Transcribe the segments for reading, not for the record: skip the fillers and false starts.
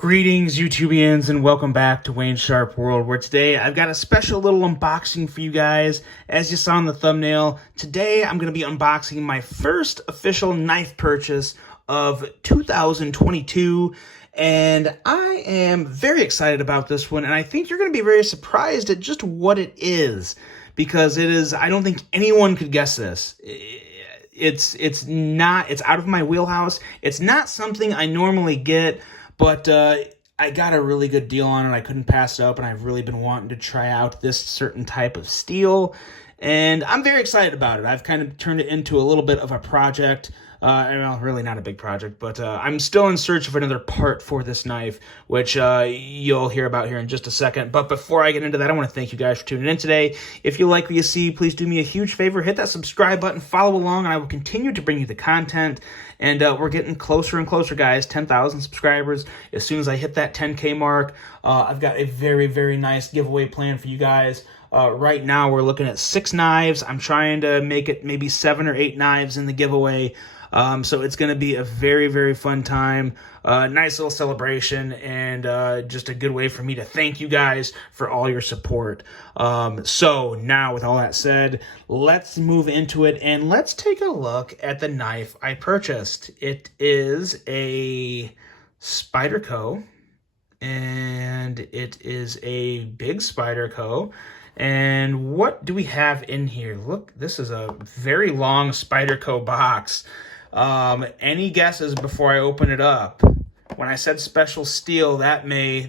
Greetings, YouTubians, and welcome back to Wayne's Sharp World, where today I've got a special little unboxing for you guys. As you saw in the thumbnail, today I'm going to be unboxing my first official knife purchase of 2022, and I am very excited about this one, and I think you're going to be very surprised at just what it is, because it is, I don't think anyone could guess this. It's out of my wheelhouse. It's not something I normally get, but I got a really good deal on it. I couldn't pass it up, and I've really been wanting to try out this certain type of steel, and I'm very excited about it. I've kind of turned it into a little bit of a project. Well, really not a big project, but I'm still in search of another part for this knife, which you'll hear about here in just a second. But before I get into that, I want to thank you guys for tuning in today. If you like what you see, please do me a huge favor. Hit that subscribe button, follow along, and I will continue to bring you the content. And we're getting closer and closer, guys. 10,000 subscribers. As soon as I hit that 10K mark, I've got a very, very nice giveaway plan for you guys. Right now, we're looking at 6 knives. I'm trying to make it maybe 7 or 8 knives in the giveaway. So it's going to be a very, very fun time, nice little celebration, and just a good way for me to thank you guys for all your support. So now, with all that said, let's move into it, and let's take a look at the knife I purchased. It is a Spyderco, and it is a big Spyderco. And what do we have in here? Look, this is a very long Spyderco box. Any guesses before I open it up? When I said special steel, that may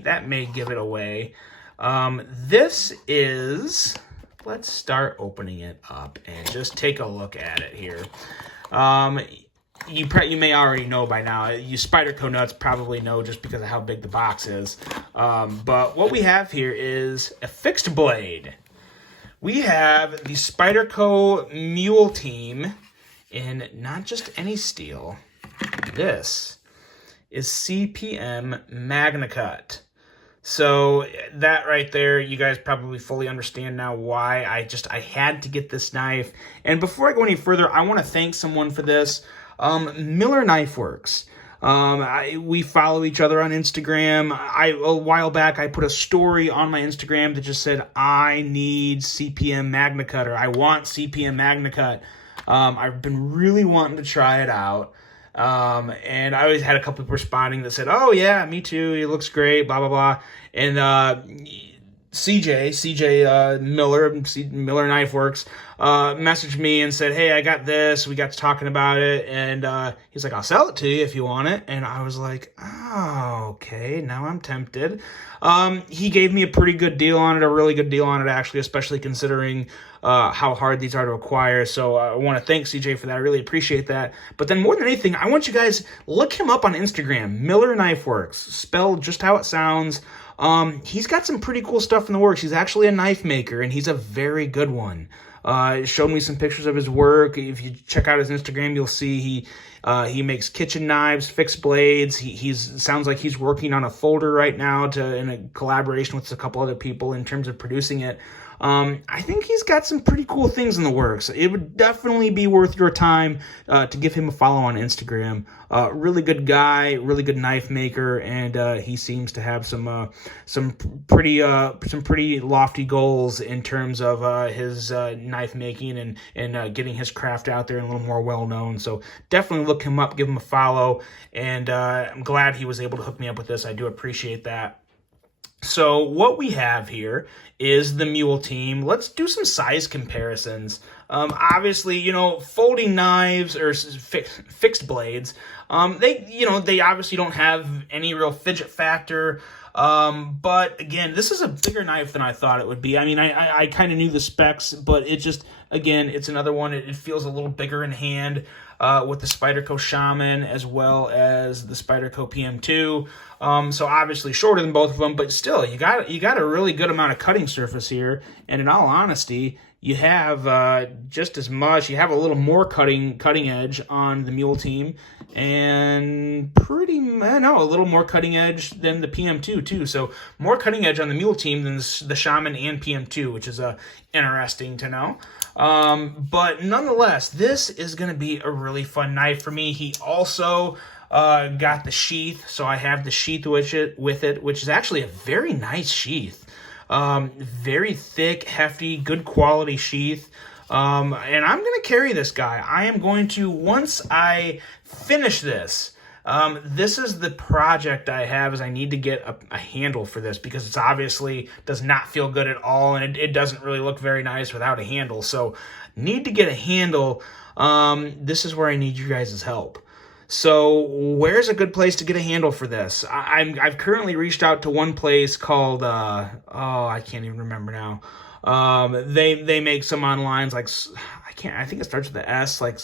give it away. This is, let's start opening it up and just take a look at it here. You may already know by now. You Spyderco nuts probably know just because of how big the box is. But what we have here is a fixed blade. We have the Spyderco Mule Team in not just any steel. This is CPM MagnaCut. So that right there, you guys probably fully understand now why I had to get this knife. And before I go any further, I want to thank someone for this. Miller Knife Works. We follow each other on Instagram. A while back, I put a story on my Instagram that just said, I need CPM MagnaCut, or I want CPM MagnaCut. I've been really wanting to try it out. And I always had a couple people responding that said, oh yeah, me too, it looks great, blah, blah, blah. And CJ Miller Knife Works, messaged me and said, hey, I got this. We got to talking about it, and he's like, I'll sell it to you if you want it. And I was like, oh, okay, now I'm tempted. He gave me a pretty good deal on it, a really good deal on it, actually, especially considering how hard these are to acquire. So I want to thank CJ for that. I really appreciate that. But then more than anything, I want you guys, look him up on Instagram, Miller Knife Works, spelled just how it sounds. He's got some pretty cool stuff in the works. He's actually a knife maker, and he's a very good one. Showed me some pictures of his work. If you check out his Instagram, you'll see he makes kitchen knives, fixed blades. He's sounds like he's working on a folder right now in a collaboration with a couple other people in terms of producing it. I think he's got some pretty cool things in the works. It would definitely be worth your time to give him a follow on Instagram. Really good guy, really good knife maker, and he seems to have some pretty lofty goals in terms of his knife making and getting his craft out there and a little more well known. So definitely look him up, give him a follow, and I'm glad he was able to hook me up with this. I do appreciate that. So what we have here is the Mule Team. Let's do some size comparisons. Obviously, you know, folding knives or fixed blades, they obviously don't have any real fidget factor. But again, this is a bigger knife than I thought it would be. I mean, I kind of knew the specs, but it just, again, it's another one. It feels a little bigger in hand. With the Spyderco Shaman as well as the Spyderco PM2. So obviously shorter than both of them, but still, you got a really good amount of cutting surface here. And in all honesty, you have just as much. You have a little more cutting edge on the Mule Team, and a little more cutting edge than the PM2 too. So more cutting edge on the Mule Team than the Shaman and PM2, which is interesting to know. But nonetheless, this is going to be a really fun knife for me. He also got the sheath, so I have the sheath with it, which is actually a very nice sheath. Very thick, hefty, good quality sheath. And I'm going to carry this guy. I am going to, once I finish this, this is the project I have, is I need to get a handle for this, because it's obviously does not feel good at all, and it doesn't really look very nice without a handle. So need to get a handle. This is where I need you guys' help. So where's a good place to get a handle for this? I've currently reached out to one place called, I can't even remember now. They make some online, like, I think it starts with the S, like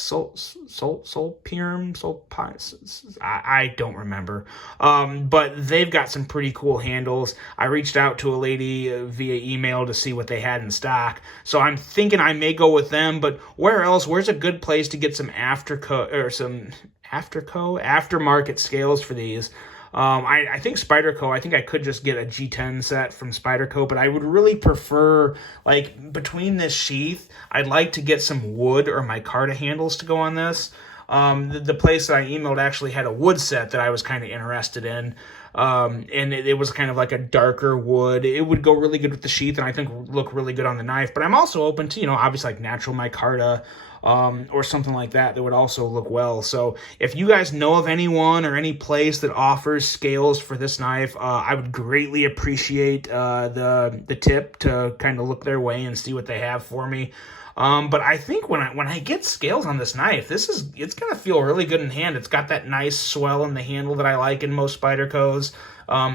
I don't remember. But they've got some pretty cool handles. I reached out to a lady via email to see what they had in stock. So I'm thinking I may go with them, but where else? Where's a good place to get some aftermarket scales for these? I think Spyderco, I think I could just get a G10 set from Spyderco, but I would really prefer, like, between this sheath, I'd like to get some wood or micarta handles to go on this. The place that I emailed actually had a wood set that I was kind of interested in. And it was kind of like a darker wood. It would go really good with the sheath, and I think look really good on the knife. But I'm also open to, obviously like natural micarta, or something like that would also look well. So if you guys know of anyone or any place that offers scales for this knife, I would greatly appreciate the tip to kind of look their way and see what they have for me. But I think when I get scales on this knife, it's gonna feel really good in hand. It's got that nice swell in the handle that I like in most Spydercos.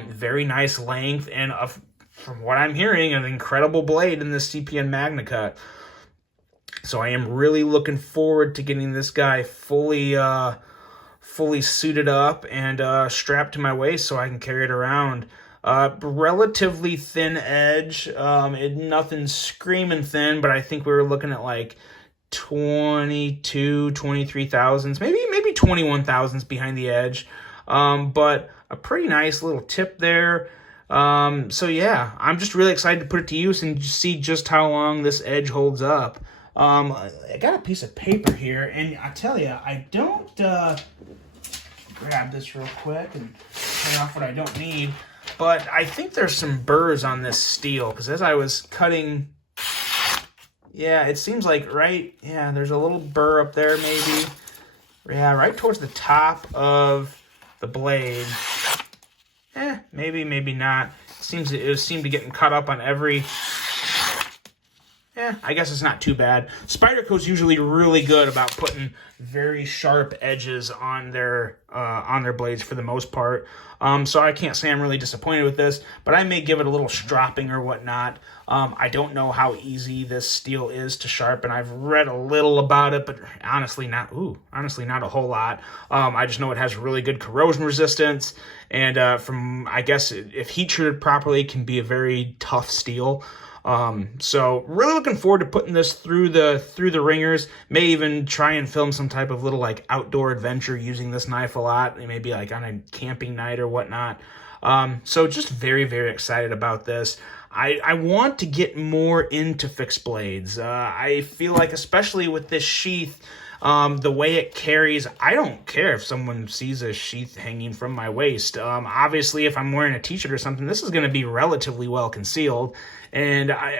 Very nice length, and from what I'm hearing, an incredible blade in this CPM MagnaCut. So I am really looking forward to getting this guy fully suited up and strapped to my waist so I can carry it around. Relatively thin edge, nothing screaming thin, but I think we were looking at like 23 thousandths, maybe 21 thousandths behind the edge. But a pretty nice little tip there. So yeah, I'm just really excited to put it to use and see just how long this edge holds up. I got a piece of paper here, and I tell you, I don't grab this real quick and tear off what I don't need. But I think there's some burrs on this steel, because as I was cutting, yeah, it seems like there's a little burr up there maybe. Yeah, right towards the top of the blade. Maybe not. It seemed to getting cut up on every... I guess it's not too bad. Spyderco's usually really good about putting very sharp edges on their blades for the most part. So I can't say I'm really disappointed with this, but I may give it a little stropping or whatnot. I don't know how easy this steel is to sharpen. I've read a little about it, but honestly not a whole lot. I just know it has really good corrosion resistance, and I guess if heat treated properly, it can be a very tough steel. So really looking forward to putting this through the ringers. May even try and film some type of little like outdoor adventure using this knife a lot, maybe like on a camping night or whatnot. So just very, very excited about this. I want to get more into fixed blades. I feel like, especially with this sheath, the way it carries, I don't care if someone sees a sheath hanging from my waist. Obviously, if I'm wearing a t-shirt or something, this is going to be relatively well concealed, and I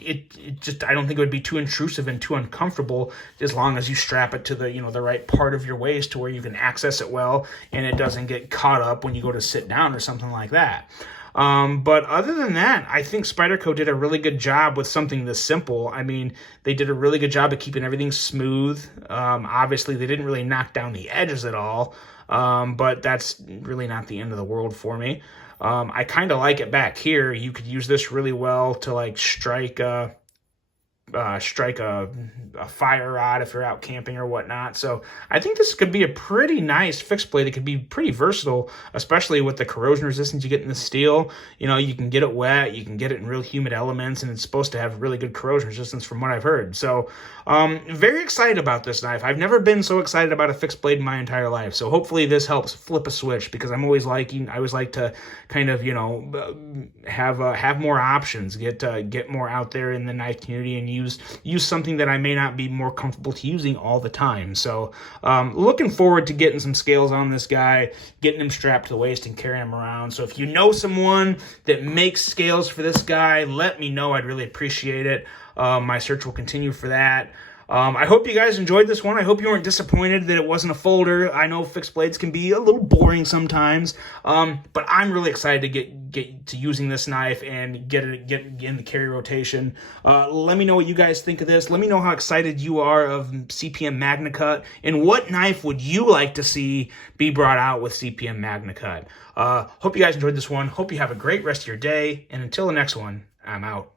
don't think it would be too intrusive and too uncomfortable, as long as you strap it to the right part of your waist to where you can access it well, and it doesn't get caught up when you go to sit down or something like that. But other than that, I think Spyderco did a really good job with something this simple. I mean, they did a really good job of keeping everything smooth. Obviously, they didn't really knock down the edges at all, but that's really not the end of the world for me. I kind of like it back here. You could use this really well to like strike a fire rod if you're out camping or whatnot. So I think this could be a pretty nice fixed blade. It could be pretty versatile, especially with the corrosion resistance you get in the steel. You can get it wet, you can get it in real humid elements, and it's supposed to have really good corrosion resistance from what I've heard. So very excited about this knife. I've never been so excited about a fixed blade in my entire life. So hopefully this helps flip a switch, because I always like to kind of, have more options, get more out there in the knife community and use something that I may not be more comfortable to using all the time. So looking forward to getting some scales on this guy, getting him strapped to the waist and carrying him around. So if you know someone that makes scales for this guy, let me know. I'd really appreciate it. My search will continue for that. I hope you guys enjoyed this one. I hope you weren't disappointed that it wasn't a folder. I know fixed blades can be a little boring sometimes, but I'm really excited to get to using this knife and get in the carry rotation. Let me know what you guys think of this. Let me know how excited you are of CPM MagnaCut, and what knife would you like to see be brought out with CPM MagnaCut. Hope you guys enjoyed this one. Hope you have a great rest of your day, and until the next one, I'm out.